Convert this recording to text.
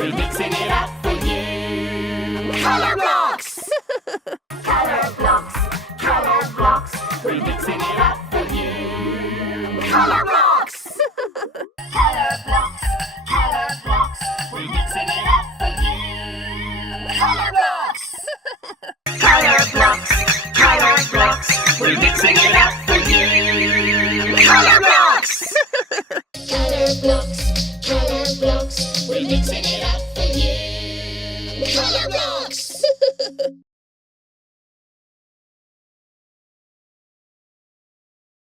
we're mixing it up for you. Color blocks! Color blocks, color blocks, we're mixing it up for you. Color blocks! Color blocks, color blocks, we're mixing it up for you. Color blocks! Color blocks, color blocks, we're mixing it up for you. Color blocks! Color blocks, we're mixing it up.